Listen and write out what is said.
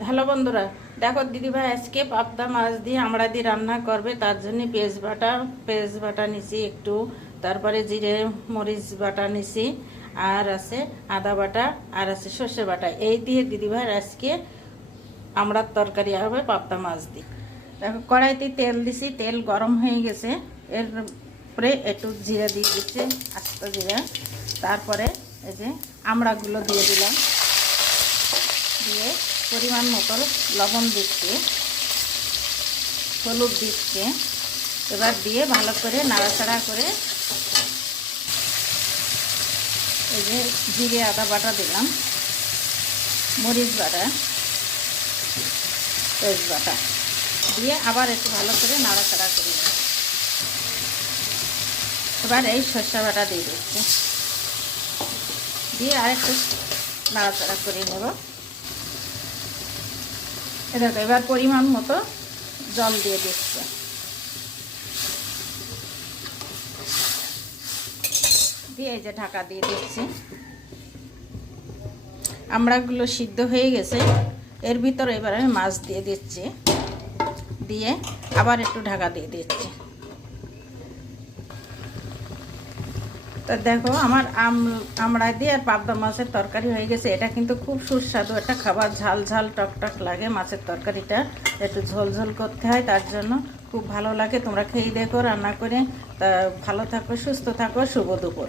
Hello বন্ধুরা, দেখো দিদিভাই আজকে পাবদা মাছ দিয়ে আমড়া দিয়ে রান্না করবে। তার জন্য পেঁয়াজ বাটা নিছি একটু, তারপরে জিরে মরিচ বাটা নিছি, আর আছে আদা বাটা, আর আছে সর্ষে বাটা। এই দিয়ে দিদিভাই আজকে আমড়ার তরকারি হবে পাবদা মাছ দিয়ে। দেখো কড়াইতে তেল দিছি, তেল গরম হয়ে গেছে। এরপরে একটু জিরা দিয়ে দিচ্ছি, আস্ত জিরা। তারপরে এই যে আমড়াগুলো দিয়ে দিলাম, দিয়ে পরিমাণ মতো লবণ দিচ্ছি, হলুদ দিচ্ছি। এবার দিয়ে ভালো করে নাড়াচাড়া করে এই যে জিরে আদা বাটা দিলাম, মরিচ বাটা, পেঁয়াজ বাটা দিয়ে আবার একটু ভালো করে নাড়াচাড়া করে নেব। এবার এই সর্ষে বাটা দিয়ে দিচ্ছি, দিয়ে আর একটু নাড়াচাড়া করে নেব। দেখো এবার পরিমাণ মতো জল দিয়ে দিচ্ছি, দিয়ে এই যে ঢাকা দিয়ে দিচ্ছি। আমড়াগুলো সিদ্ধ হয়ে গেছে, এর ভিতরে এবার আমি মাছ দিয়ে দিচ্ছি, দিয়ে আবার একটু ঢাকা দিয়ে দিচ্ছি। তো দেখো আমার আমড়া দিয়ে আর পাবদা মাছের তরকারি হয়ে গেছে। এটা কিন্তু খুব সুস্বাদু একটা খাবার, ঝাল ঝাল টক লাগে। মাছের তরকারিটা একটু ঝোল ঝোল করতে হয়, তার জন্য খুব ভালো লাগে। তোমরা খেয়ে দেখো রান্না করে। তা ভালো থাকো, সুস্থ থাকো, শুভ দুপুর।